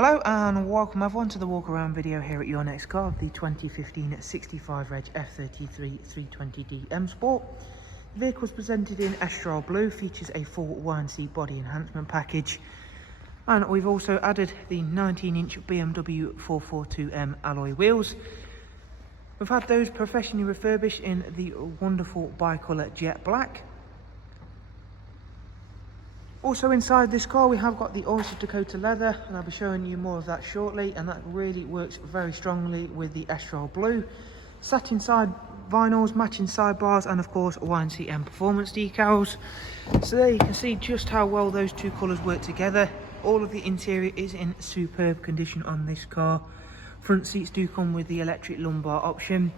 Hello and welcome everyone to the walk around video here at your next car, the 2015 65 Reg F33 320D M Sport. The vehicle is presented in Astral Blue, features a full YNC body enhancement package, and we've also added the 19-inch BMW 442M alloy wheels. We've had those professionally refurbished in the wonderful bi-colour jet black. Also inside this car we have got the Oyster Dakota leather, and I'll be showing you more of that shortly, and that really works very strongly with the Astral Blue. Satin side vinyls, matching sidebars, and of course YNC Mperformance decals. So there you can see just how well those two colours work together. All of the interior is in superb condition on this car. Front seats do come with the electric lumbar option.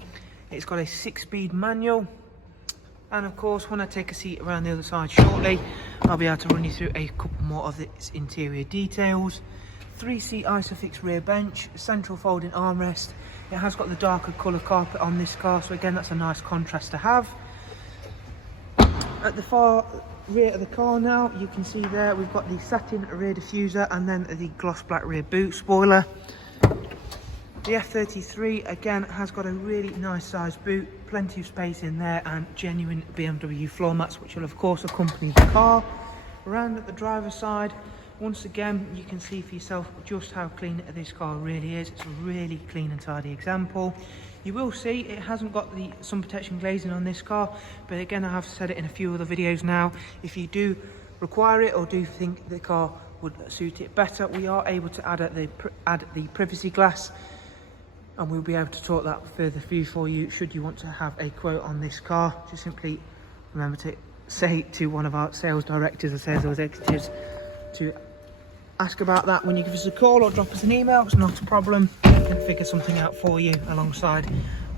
It's got a 6-speed manual. And of course, when I take a seat around the other side shortly, I'll be able to run you through a couple more of its interior details. 3-seat Isofix rear bench, central folding armrest. It has got the darker colour carpet on this car, so again, that's a nice contrast to have. At the far rear of the car now, you can see there, we've got the satin rear diffuser and then the gloss black rear boot spoiler. The F33 again has got a really nice sized boot, plenty of space in there, and genuine BMW floor mats which will of course accompany the car. Around at the driver's side, once again you can see for yourself just how clean this car really is. It's a really clean and tidy example. You will see it hasn't got the sun protection glazing on this car, but again I have said it in a few other videos now, if you do require it or do think the car would suit it better, we are able to add the privacy glass, and we'll be able to talk that further through for you should you want to have a quote on this car. Just simply remember to say to one of our sales directors or sales executives to ask about that when you give us a call, or drop us an email. It's not a problem. We can figure something out for you alongside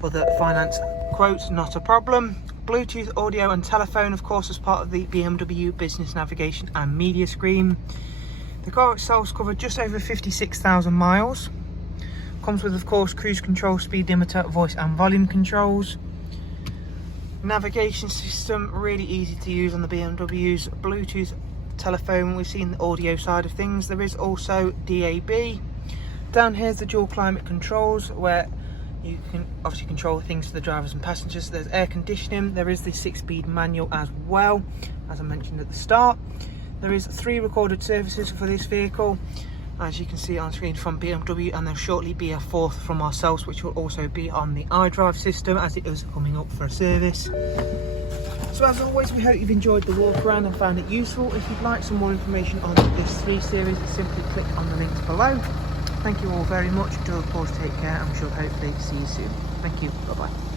other finance quotes, not a problem. Bluetooth audio and telephone, of course, as part of the BMW business navigation and media screen. The car itself is covered just over 56,000 miles. Comes with, of course, cruise control, speed limiter, voice and volume controls. Navigation system, really easy to use on the BMWs. Bluetooth telephone, we've seen the audio side of things. There is also DAB. Down here's the dual climate controls, where you can obviously control things for the drivers and passengers. There's air conditioning. There is the 6-speed manual as well, as I mentioned at the start. There is 3 recorded services for this vehicle, as you can see on screen, from BMW, and there'll shortly be a 4th from ourselves, which will also be on the iDrive system as it is coming up for a service. So as always, we hope you've enjoyed the walk around and found it useful. If you'd like some more information on this 3 series, simply click on the links below. Thank you all very much. Do of course take care, and we shall hopefully see you soon. Thank you. Bye bye.